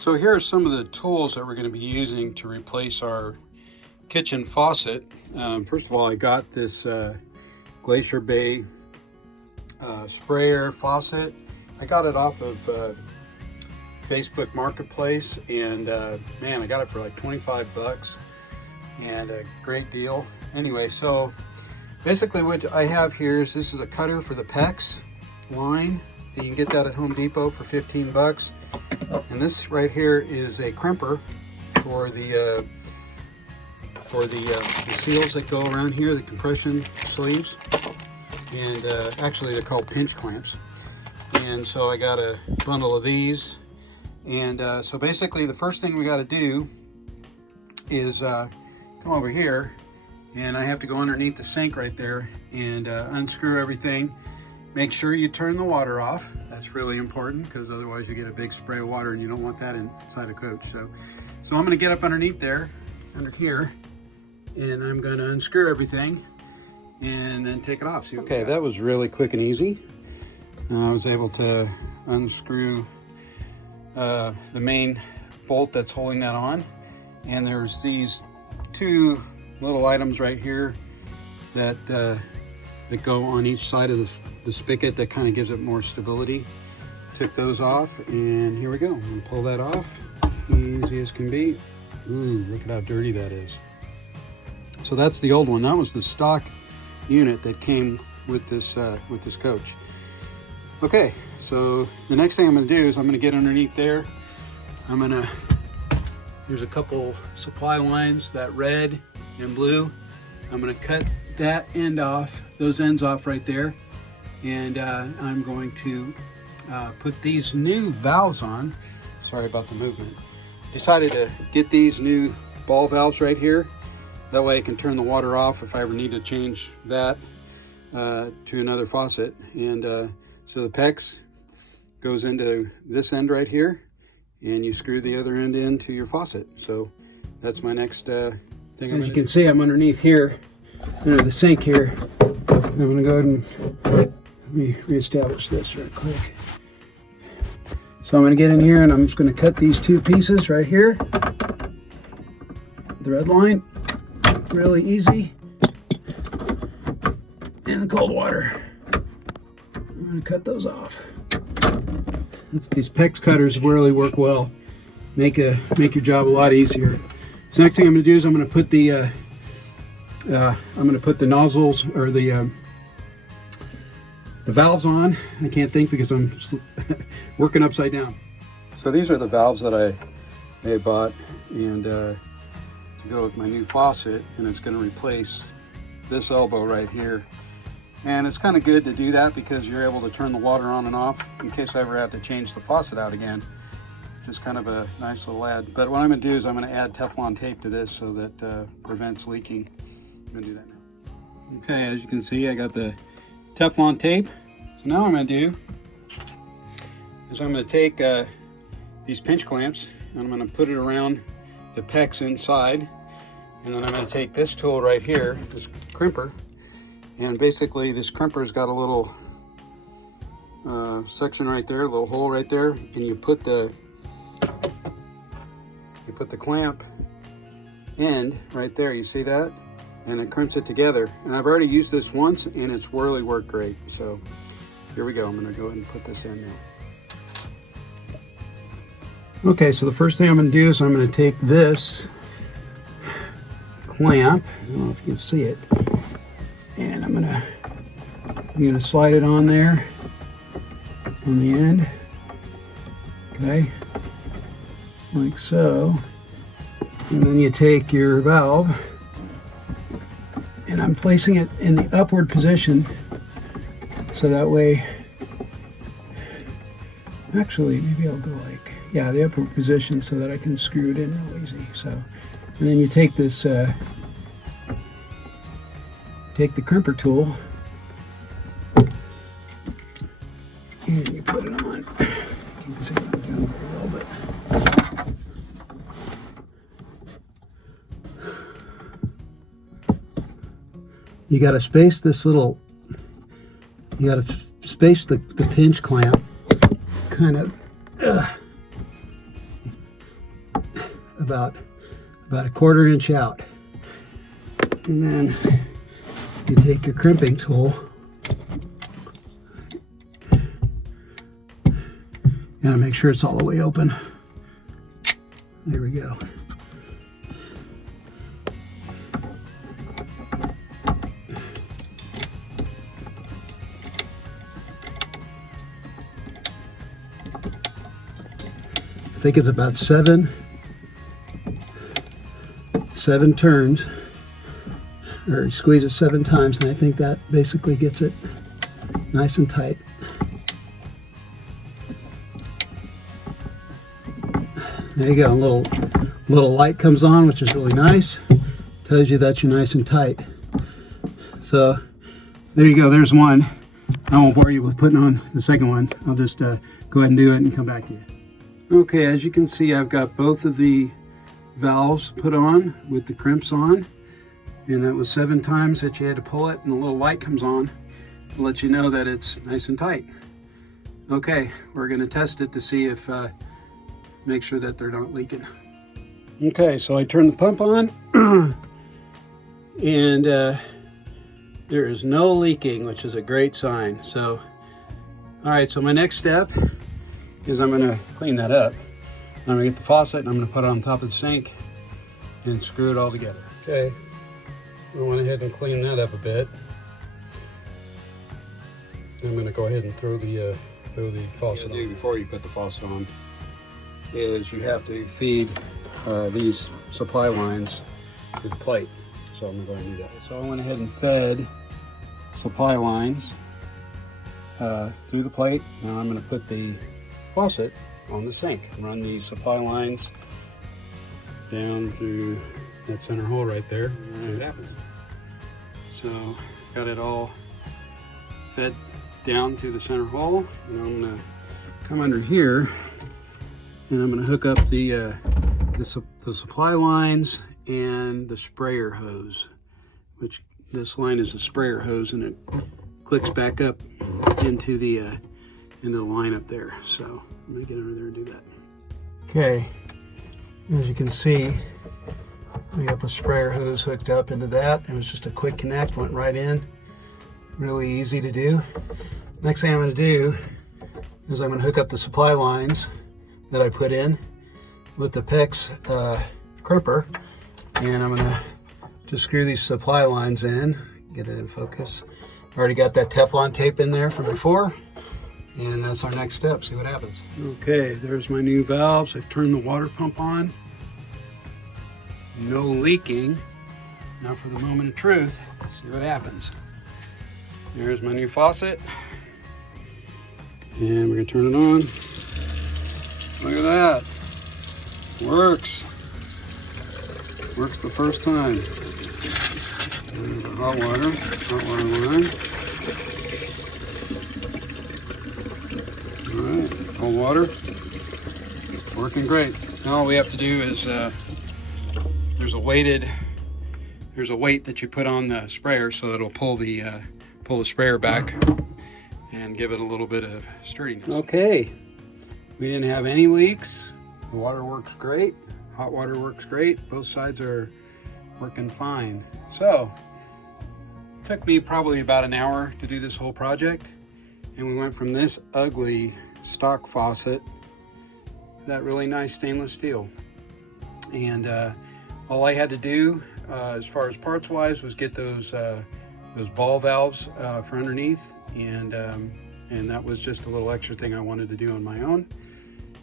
So here are some of the tools that we're going to be using to replace our kitchen faucet. First of all, I got this Glacier Bay sprayer faucet. I got it off of Facebook Marketplace, and man, I got it for like 25 bucks, and a great deal. Anyway, so basically what I have here is this is a cutter for the PEX line. You can get that at Home Depot for 15 bucks. And this right here is a crimper for the seals that go around here, the compression sleeves. And actually they're called pinch clamps. And so I got a bundle of these. And so basically the first thing we got to do is come over here, and I have to go underneath the sink right there and unscrew everything. Make sure you turn the water off. That's really important, because otherwise you get a big spray of water and you don't want that inside a coach. So I'm going to get up underneath there, under here, and I'm going to unscrew everything and then take it off. Okay, that was really quick and easy. I was able to unscrew the main bolt that's holding that on, and there's these two little items right here that go on each side of the spigot that kind of gives it more stability. Took those off, and here we go. I'm gonna pull that off, easy as can be. Ooh, look at how dirty that is. So that's the old one. That was the stock unit that came with this coach. Okay, so the next thing I'm gonna do is I'm gonna get underneath there. There's a couple supply lines, that red and blue. I'm gonna cut that end off, those ends off right there, and I'm going to put these new valves on. Sorry about the movement. Decided to get these new ball valves right here. That way I can turn the water off if I ever need to change that to another faucet. And so the PEX goes into this end right here, and you screw the other end into your faucet. So that's my next thing. As you can see, I'm underneath here, under the sink here. I'm going to go ahead and let me reestablish this real quick. So I'm going to get in here, and I'm just going to cut these two pieces right here. The red line, really easy. And the cold water. I'm going to cut those off. These PEX cutters really work well. Make your job a lot easier. So next thing I'm going to do is I'm going to put the nozzles, or the valves on. I can't think because I'm working upside down. So these are the valves that I bought, and to go with my new faucet, and it's going to replace this elbow right here. And it's kind of good to do that because you're able to turn the water on and off in case I ever have to change the faucet out again. Just kind of a nice little add. But what I'm going to do is I'm going to add Teflon tape to this so that prevents leaking. I'm going to do that now. Okay, as you can see, I got the Teflon tape. So now what I'm going to do is I'm going to take these pinch clamps, and I'm going to put it around the PEX inside. And then I'm going to take this tool right here, this crimper, and basically this crimper's got a little section right there, a little hole right there, and you put the clamp end right there, you see that? And it crimps it together. And I've already used this once, and it's really worked great. So here we go. I'm going to go ahead and put this in now. Okay, so the first thing I'm going to do is I'm going to take this clamp, I don't know if you can see it, and I'm going to slide it on there on the end. Okay, like so. And then you take your valve, and I'm placing it in the upward position, so that way, actually maybe I'll go like, yeah, the upward position, so that I can screw it in real easy. So, and then you take this, take the crimper tool, and you put it on. You can see what I'm doing a little bit. You got to space this little, you got to space the pinch clamp kind of about a 1/4 inch out. And then you take your crimping tool and make sure it's all the way open. There we go. I think it's about seven turns, or you squeeze it 7 times, and I think that basically gets it nice and tight. There you go. A little light comes on, which is really nice. Tells you that you're nice and tight. So there you go. There's one. I won't bore you with putting on the second one. I'll just go ahead and do it and come back to you. Okay, as you can see, I've got both of the valves put on with the crimps on, and that was 7 times that you had to pull it, and the little light comes on to let you know that it's nice and tight. Okay, we're going to test it to see if make sure that they're not leaking. Okay, so I turned the pump on and there is no leaking, which is a great sign. So all right, so my next step is I'm going to clean that up. I'm going to get the faucet and I'm going to put it on top of the sink and screw it all together. Okay, I went ahead and clean that up a bit. I'm going to go ahead and throw the faucet on. Before you put the faucet on is you have to feed these supply lines to the plate. So I'm going to go ahead and do that. So I went ahead and fed supply lines through the plate. Now I'm going to put the faucet on the sink and run the supply lines down through that center hole right there. See what happens. So got it all fed down through the center hole, and I'm going to come under here and I'm going to hook up the supply lines and the sprayer hose, which this line is the sprayer hose, and it clicks back up into the line up there. So I'm going to get under there and do that. Okay, as you can see, we got the sprayer hose hooked up into that. It was just a quick connect, went right in. Really easy to do. Next thing I'm going to do is I'm going to hook up the supply lines that I put in with the PEX crimper, and I'm going to just screw these supply lines in, get it in focus. Already got that Teflon tape in there from before, and that's our next step. See what happens. Okay, there's my new valves. I've turned the water pump on. No leaking. Now for the moment of truth. See what happens. There's my new faucet, and we're gonna turn it on. Look at that. Works. Works the first time. And the hot water line. All right, cold water. Working great. Now all we have to do is there's a weight that you put on the sprayer, so it'll pull the sprayer back and give it a little bit of sturdiness. Okay, we didn't have any leaks. The water works great. Hot water works great. Both sides are working fine. So it took me probably about an hour to do this whole project, and we went from this ugly stock faucet to that really nice stainless steel. And all I had to do as far as parts wise was get those ball valves for underneath, and that was just a little extra thing I wanted to do on my own.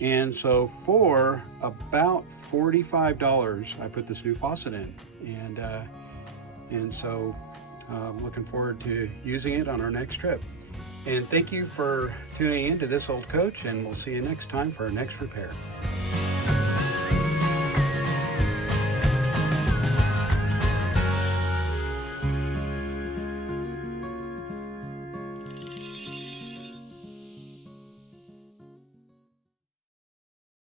And so for about $45 I put this new faucet in, and so I'm looking forward to using it on our next trip. And thank you for tuning in to This Old Coach, and we'll see you next time for our next repair.